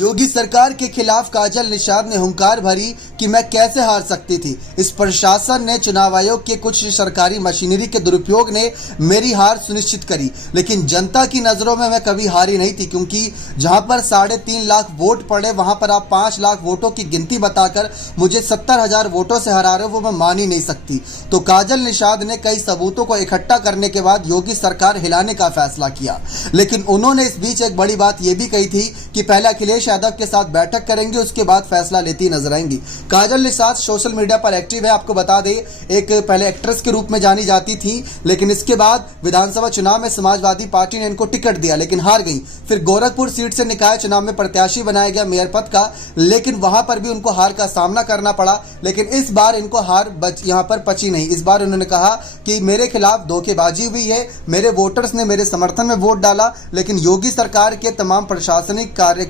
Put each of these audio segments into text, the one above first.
योगी सरकार के खिलाफ काजल निषाद ने हुंकार भरी कि मैं कैसे हार सकती थी। इस प्रशासन ने चुनाव आयोग के कुछ सरकारी मशीनरी के दुरुपयोग ने मेरी हार सुनिश्चित करी, लेकिन जनता की नजरों में मैं कभी हारी नहीं थी, क्योंकि जहां पर 3.5 लाख वोट पड़े वहां पर आप 5 लाख वोटों की गिनती बताकर मुझे 70,000 वोटों से हरा रहे हो, वो मैं मान ही नहीं सकती। तो काजल निषाद ने कई सबूतों को इकट्ठा करने के बाद योगी सरकार हिलाने का फैसला किया, लेकिन उन्होंने इस बीच एक बड़ी बात यह भी कही थी कि पहले अखिलेश यादव के साथ बैठक करेंगे, उसके बाद फैसला लेती नजर आएंगी। काजल निषाद सोशल मीडिया पर एक्टिव है। आपको बता दें, एक पहले एक्ट्रेस के रूप में जानी जाती थी, लेकिन इसके बाद विधानसभा चुनाव में समाजवादी पार्टी ने इनको टिकट दिया, लेकिन हार गई। फिर गोरखपुर सीट से निकाय चुनाव में प्रत्याशी बनाया गया मेयर पद का, लेकिन वहां पर भी उनको हार का सामना करना पड़ा। लेकिन इस बार इनको हार यहां पर पची नहीं। इस बार उन्होंने कहा कि मेरे खिलाफ धोखेबाजी हुई है, मेरे वोटर्स ने मेरे समर्थन में वोट डाला, लेकिन योगी सरकार के तमाम प्रशासनिक कार्य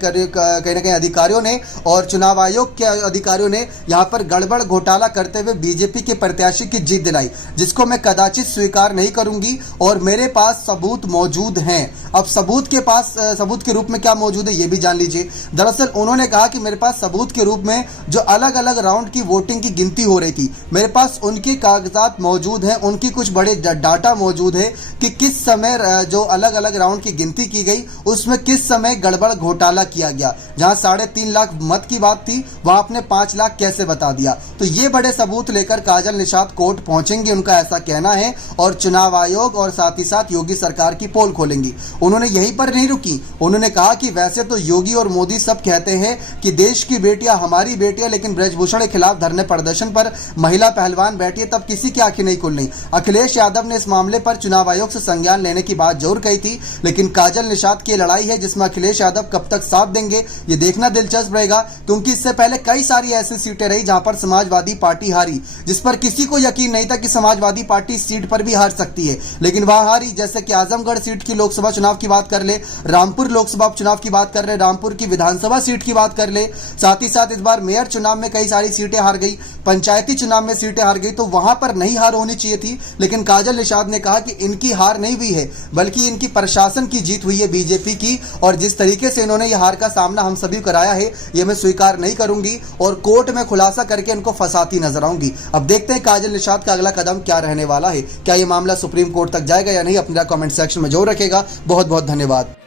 कहीं ना कहीं अधिकारियों ने और चुनाव आयोग के अधिकारियों ने यहां पर गड़बड़ घोटाला करते हुए बीजेपी के प्रत्याशी की जीत दिलाई, जिसको मैं कदाचित स्वीकार नहीं करूंगी। और मेरे पास सबूत मौजूद हैं। अब सबूत के रूप में क्या मौजूद है ये भी जान लीजिए। दरअसल उन्होंने कहा कि मेरे पास सबूत के रूप में जो अलग अलग राउंड की वोटिंग की गिनती हो रही थी, मेरे पास उनके कागजात मौजूद हैं, उनकी कुछ बड़े डाटा मौजूद है कि किस समय जो अलग अलग राउंड की गिनती की गई उसमें किस समय गड़बड़ घोटाला किया गया। जहां 3.5 लाख मत की बात थी, वहां आपने 5 लाख कैसे बता दिया। तो ये बड़े सबूत लेकर काजल निषाद कोर्ट पहुंचेंगे, उनका ऐसा कहना है, और चुनाव आयोग और साथ ही साथ योगी सरकार की पोल खोलेंगी। उन्होंने यहीं पर नहीं रुकी, उन्होंने कहा कि वैसे तो योगी और मोदी सब कहते हैं कि देश की बेटियां हमारी बेटियां, लेकिन ब्रजभूषण के खिलाफ धरने प्रदर्शन पर महिला पहलवान बैठी है, तब किसी की आंखें नहीं खुल रही। अखिलेश यादव ने इस मामले पर चुनाव आयोग से संज्ञान लेने की बात जरूर कही थी, लेकिन काजल निषाद की लड़ाई है जिसमें अखिलेश यादव कब तक साथ देंगे ये देखना दिलचस्प रहेगा, क्योंकि इससे पहले कई सारी ऐसी सीटें रही जहां पर समाजवादी पार्टी हारी, जिस पर किसी को यकीन नहीं था कि समाजवादी पार्टी इस सीट पर भी हार सकती है, लेकिन वहां हारी। जैसे कि आजमगढ़ सीट की लोकसभा चुनाव की बात कर ले, रामपुर लोकसभा चुनाव की बात कर ले, रामपुर की विधानसभा सीट की बात कर ले, साथ ही साथ इस बार मेयर चुनाव में कई सारी सीटें हार गई, पंचायती चुनाव में सीटें हार गई। तो वहां पर नहीं हार होनी चाहिए थी, लेकिन काजल निषाद ने कहा कि इनकी हार नहीं हुई है, बल्कि इनकी प्रशासन की जीत हुई है बीजेपी की, और जिस तरीके से इन्होंने यह हार का सामना हम सभी कराया है यह मैं स्वीकार नहीं करूंगी और कोर्ट में खुलासा करके इनको फंसाती नजर आऊंगी। अब देखते हैं काजल निषाद का अगला कदम क्या रहने वाला है। क्या यह मामला सुप्रीम कोर्ट तक जाएगा या नहीं, अपना कमेंट सेक्शन में जरूर रखेगा। बहुत बहुत धन्यवाद।